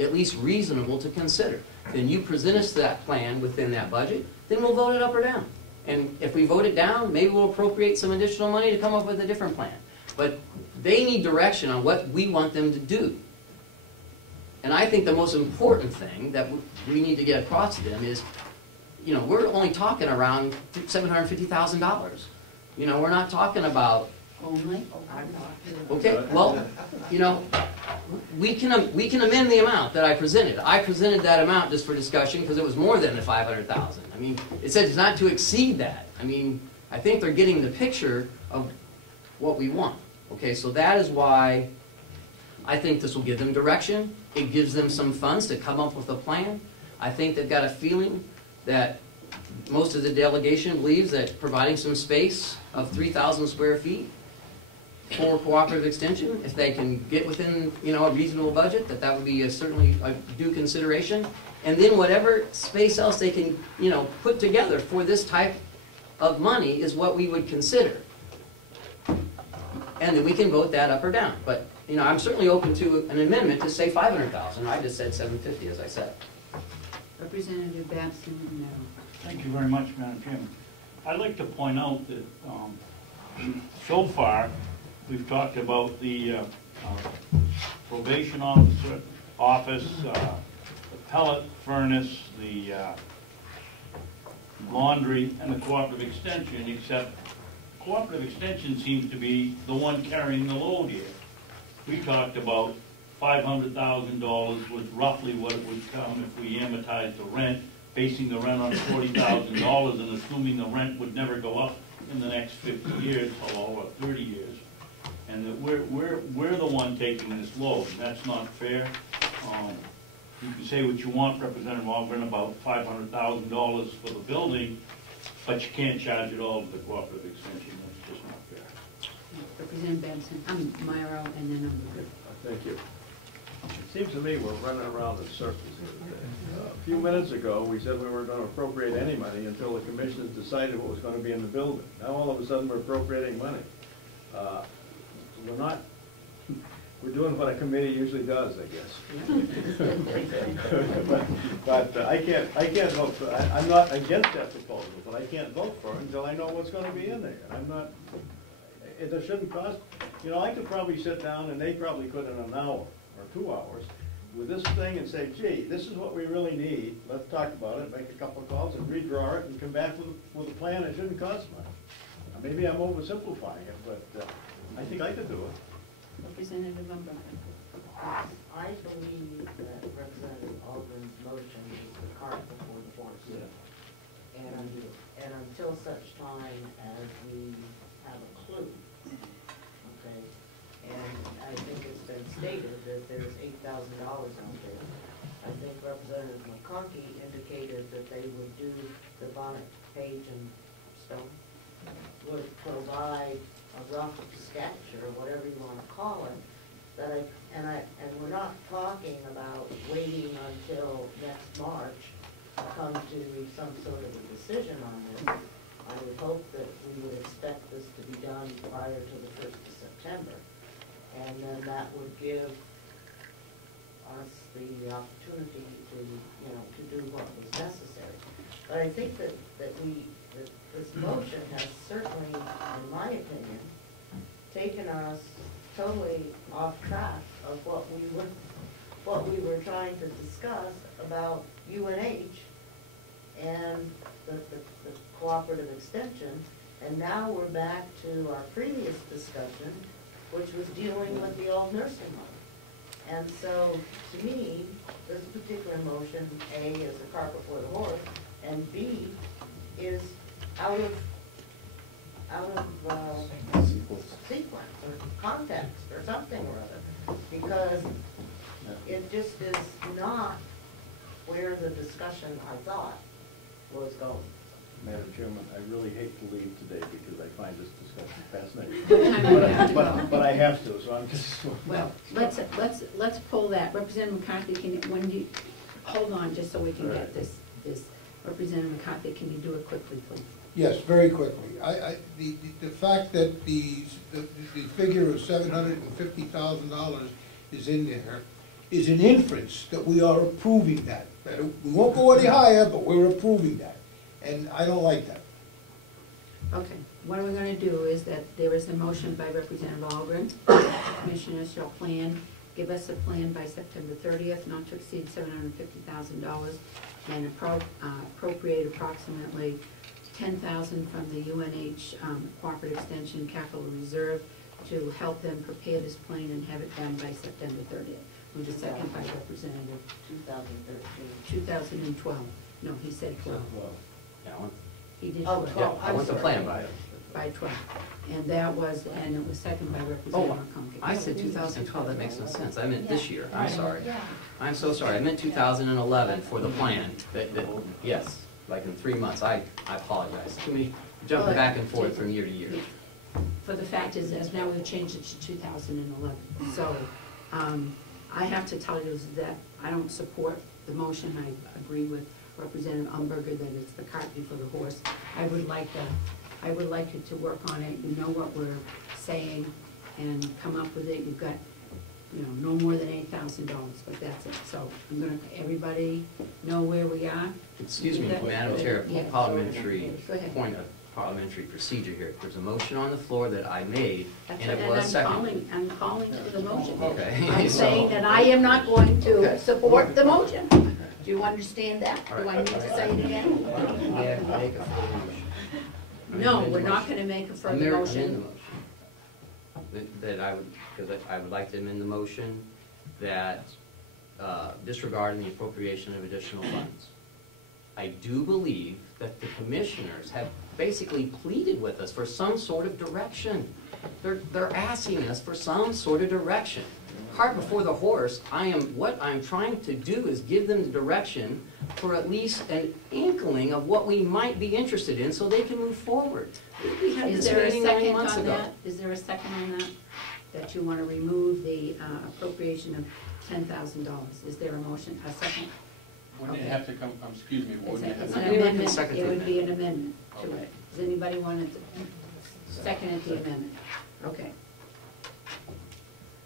at least reasonable to consider. Then you present us that plan within that budget, then we'll vote it up or down. And if we vote it down, maybe we'll appropriate some additional money to come up with a different plan. But they need direction on what we want them to do. And I think the most important thing that we need to get across to them is, you know, we're only talking around $750,000. You know, we're not talking about only. Okay, well, you know, we can amend the amount that I presented. I presented that amount just for discussion because it was more than the $500,000. I mean, it said it's not to exceed that. I mean, I think they're getting the picture of what we want. Okay, so that is why I think this will give them direction. It gives them some funds to come up with a plan. I think they've got a feeling that most of the delegation believes that providing some space of 3,000 square feet for cooperative extension, if they can get within, you know, a reasonable budget, that would be certainly a due consideration. And then whatever space else they can, you know, put together for this type of money is what we would consider. And then we can vote that up or down. But, you know, I'm certainly open to an amendment to say $500,000. I just said $750,000, as I said. Representative Babson, no. Thank you very much, Madam Chairman. I'd like to point out that so far we've talked about the probation office, the pellet furnace, the laundry, and the cooperative extension, except cooperative extension seems to be the one carrying the load here. We talked about $500,000 was roughly what it would come if we amortized the rent, basing the rent on $40,000 and assuming the rent would never go up in the next 50 years or 30 years. And that we're the one taking this load, and that's not fair. You can say what you want, Representative Ogren, about $500,000 for the building, but you can't charge it all to the cooperative extension. That's just not fair. Representative Benson, I'm Myro, and then I'm. Thank you. It seems to me we're running around in circles here today. A few minutes ago, we said we weren't going to appropriate any money until the commissioners decided what was going to be in the building. Now all of a sudden we're appropriating money. We're doing what a committee usually does, I guess. but I can't vote for. I'm not against that proposal, but I can't vote for it until I know what's going to be in there. I'm not. It shouldn't cost. You know, I could probably sit down, and they probably could in an hour or 2 hours with this thing and say, gee, this is what we really need. Let's talk about it, make a couple of calls, and redraw it, and come back with a plan that shouldn't cost much. Now, maybe I'm oversimplifying it, but I think I could do it. Representative Umbrella. I believe that Representative Aldrin's motion is the cart before the horse. Yeah. And until such time as we have a clue, okay, and I think it's been stated that there's $8,000 out there. I think Representative McCarthy indicated that they would do the Bonnet, Page, and Stone, would provide a rough sketch or whatever you want to call it. And we're not talking about waiting until next March to come to some sort of a decision on this. I would hope that we would expect this to be done prior to the 1st of September. And then that would give us the opportunity to, you know, to do what was necessary. But I think that this motion has certainly, in my opinion, taken us totally off track of what we were trying to discuss about UNH and the cooperative extension, and now we're back to our previous discussion, which was dealing with the old nursing home. And so, to me, this particular motion, A, is a cart before the horse, and B, is out of sequence or context or something or other, because it just is not where the discussion, I thought, was going. Madam Chairman, I really hate to leave today because I find this discussion fascinating. but I have to, so I'm just. Well, let's pull that. Representative McCarthy, when you hold on just so we can get this. Representative McCarthy, can you do it quickly, please? Yes, very quickly. The fact that the figure of $750,000 is in there is an inference that we are approving that. We won't go any higher, but we're approving that. And I don't like that. Okay, what we're gonna do is that there is a motion by Representative Algren, the commissioners shall give us a plan by September 30th, not to exceed $750,000, and appropriate approximately $10,000 from the UNH Cooperative Extension Capital Reserve to help them prepare this plan and have it done by September 30th. With a second by Representative 2013. 2012. No, he said 12. Yeah, I want- He did Oh, 12. 12. I want the plan by. By 12. And that was, and it was second by Representative McConkey. I said 2012, that makes no sense. I meant this year, I'm Right. sorry. I'm so sorry, I meant 2011 for the plan. Yes, like in 3 months, I apologize. Too many, jumping back and forth from year to year. For the fact is, as now we've changed it to 2011. So, I have to tell you that I don't support the motion. I agree with Representative Umberger that it's the cart before the horse. I would like you to work on it. You know what we're saying and come up with it. You've got, no more than $8,000, but that's it. So I'm gonna, everybody know where we are. Excuse me, Madam Chair, Yeah. parliamentary, Go ahead. point of parliamentary procedure here. There's a motion on the floor that I made, That's and it, it was seconded. I'm calling for the motion. Okay. I'm So- saying that I am not going Okay. to support the motion. Do you understand that? All Do right. I need to say it again? May I make a further motion? No, Amend the we're not motion. gonna make a Amend further the motion. That I would, because I would like to amend the motion that disregarding the appropriation of additional funds. I do believe that the commissioners have basically pleaded with us for some sort of direction. They're asking us for some sort of direction. Cart before the horse, what I'm trying to do is give them the direction for at least an inkling of what we might be interested in so they can move forward. We had Is this there a meeting 9 second months on ago. that? Is there a second on that? That you wanna remove the appropriation of $10,000? Is there a motion, a second? Wouldn't it Okay. have to come, excuse me, wouldn't it have It's to an Anyone can amendment, second the it would be an amendment to it. Does anybody want to second the amendment? Okay.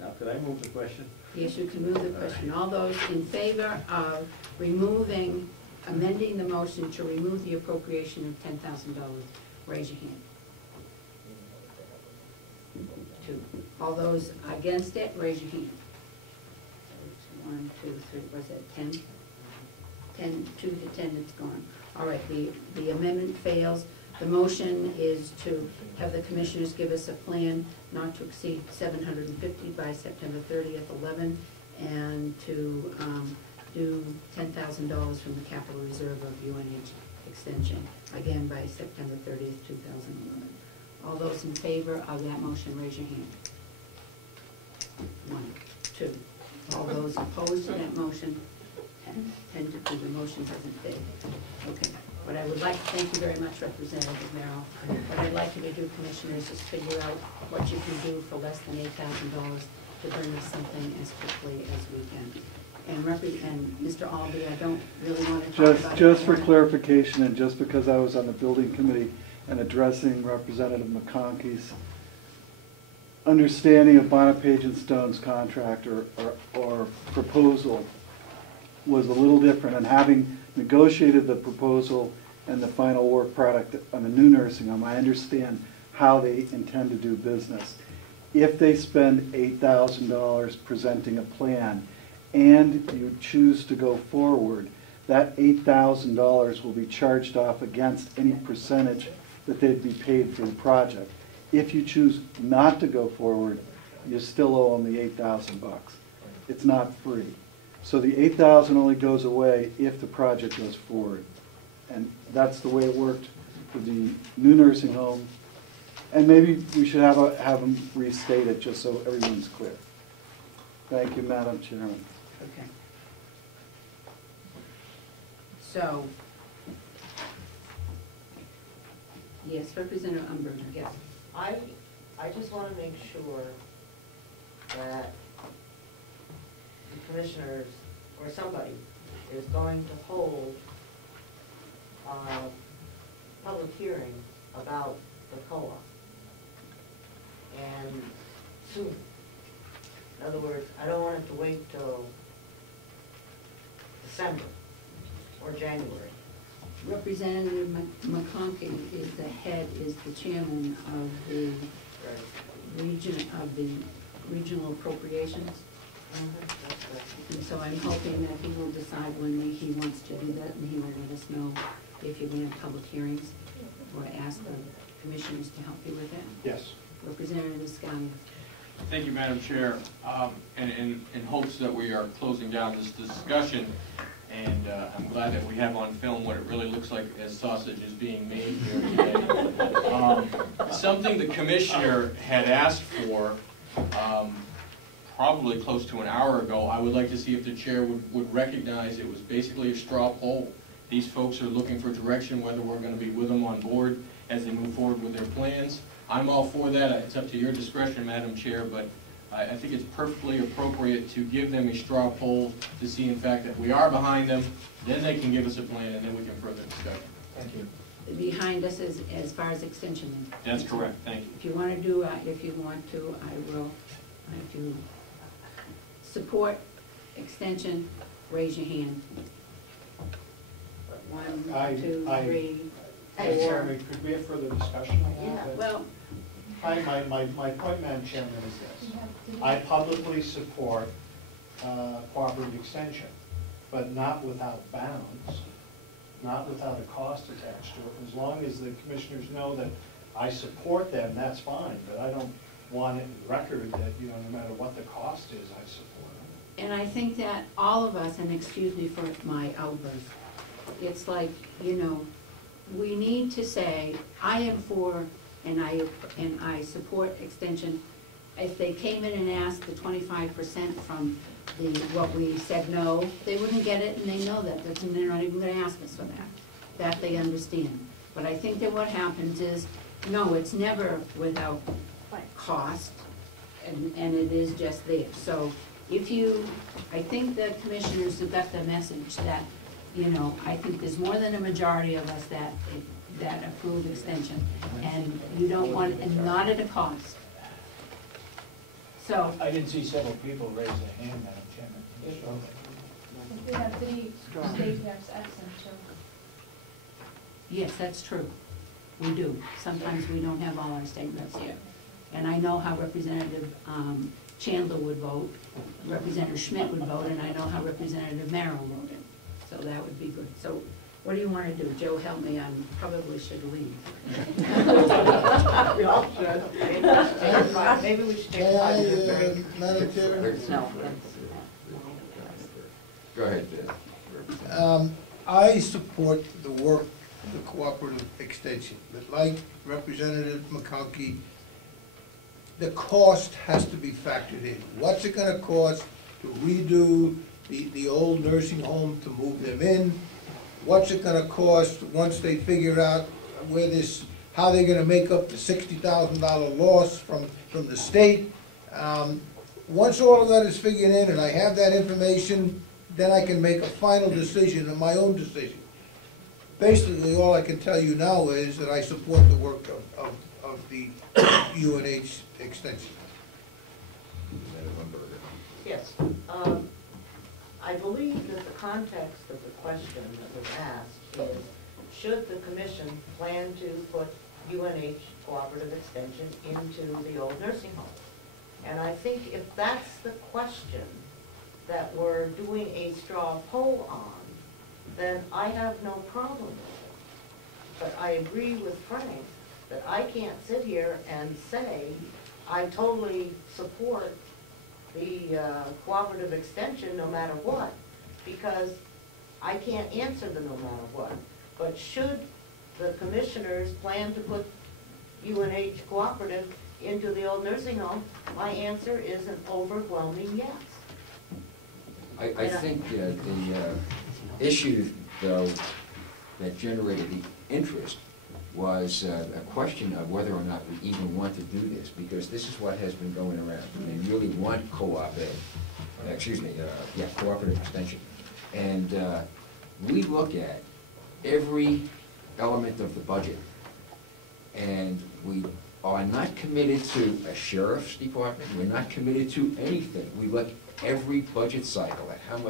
Now, could I move the question? Yes, you can move the question. All those in favor of amending the motion to remove the appropriation of $10,000, raise your hand. 2. All those against it, raise your hand. 1, 2, 3, was it 10? 10, 2 to 10, it's gone. All right, the amendment fails. The motion is to have the commissioners give us a plan not to exceed $750 by September 30th, 11, and to do $10,000 from the capital reserve of UNH extension, again by September 30th, 2011. All those in favor of that motion, raise your hand. 1, 2. All those opposed to that motion, 10 to 2, the motion doesn't fail. Okay. What I would like, thank you very much, Representative Merrill. What I'd like you to do, Commissioners, is figure out what you can do for less than $8,000 to bring us something as quickly as we can. And Mr. Albee, I don't really want to talk about it. Just for clarification, and just because I was on the building committee and addressing Representative McConkey's understanding of Bonapage and Stone's contract or proposal was a little different, and having negotiated the proposal and the final work product on the new nursing home, I understand how they intend to do business. If they spend $8,000 presenting a plan and you choose to go forward, that $8,000 will be charged off against any percentage that they'd be paid for the project. If you choose not to go forward, you still owe them the $8,000. It's not free. So the $8,000 only goes away if the project goes forward. And that's the way it worked for the new nursing home. And maybe we should have them restate it just so everyone's clear. Thank you, Madam Chairman. Okay. So, yes, Representative Umberger, yes. I just want to make sure that the commissioners, or somebody, is going to hold a public hearing about the co-op. And soon. In other words, I don't want it to wait till December or January. Representative McConkey is the head, is the chairman of the regional appropriations. And so I'm hoping that he will decide when he wants to do that, and he will let us know if you're going to have public hearings, or ask the commissioners to help you with that. Yes. Representative Scalia. Thank you, Madam Chair. And in hopes that we are closing down this discussion, and I'm glad that we have on film what it really looks like as sausage is being made here today. Something the commissioner had asked for probably close to an hour ago. I would like to see if the chair would recognize it was basically a straw poll. These folks are looking for direction, whether we're going to be with them on board as they move forward with their plans. I'm all for that. It's up to your discretion, Madam Chair, but I think it's perfectly appropriate to give them a straw poll to see, in fact, that we are behind them. Then they can give us a plan, and then we can further discuss. Thank you. Behind us as far as extension. That's correct. Thank you. If you want to do, if you want to, I will. If you support extension, raise your hand. 1, 2, 3, 4. Chairman, could we have further discussion on Yeah, that? Well, My point, Madam Chairman, is this. I publicly support cooperative extension, but not without bounds, not without a cost attached to it. As long as the commissioners know that I support them, that's fine, but I don't want it in record that, you know, no matter what the cost is, I support them. and I think that all of us, and excuse me for my outburst, it's like, you know, we need to say, I am for, and I support extension. If they came in and asked the 25% from what we said no, they wouldn't get it, and they know that, and they're not even gonna ask us for that. That they understand. But I think that what happens is, no, it's never without cost, and it is just there. So if you, I think the commissioners have got the message that, you know, I think there's more than a majority of us that approve extension, and you don't want, and not at a cost. So, I didn't see several people raise their hand, Madam Chairman. We have 3 state reps absent, so. yes, that's true. We do. Sometimes we don't have all our state reps here. And I know how Representative Chandler would vote, Representative Schmidt would vote, and I know how Representative Merrill voted. So that would be good. So what do you want to do? Joe, help me. I probably should leave. We all should. Maybe we should take a 5-minute break. Madam Chair? No. Go ahead, I support the work, the cooperative extension, but like Representative McConkey, the cost has to be factored in. What's it gonna cost to redo the old nursing home, to move them in? What's it gonna cost once they figure out where this, how they're gonna make up the $60,000 loss from the state? Once all of that is figured in and I have that information, then I can make a final decision, and my own decision. Basically, all I can tell you now is that I support the work of the UNH extension. Yes. I believe that the context of the question that was asked is, should the commission plan to put UNH cooperative extension into the old nursing home? And I think if that's the question that we're doing a straw poll on, then I have no problem with it. But I agree with Frank that I can't sit here and say I totally support the cooperative extension no matter what, because I can't answer the no matter what. But should the commissioners plan to put UNH cooperative into the old nursing home, my answer is an overwhelming yes. I think the issue, though, that generated the interest was a question of whether or not we even want to do this, because this is what has been going around. They really want co-op cooperative extension. And we look at every element of the budget, and we are not committed to a sheriff's department. We're not committed to anything. We look every budget cycle at how much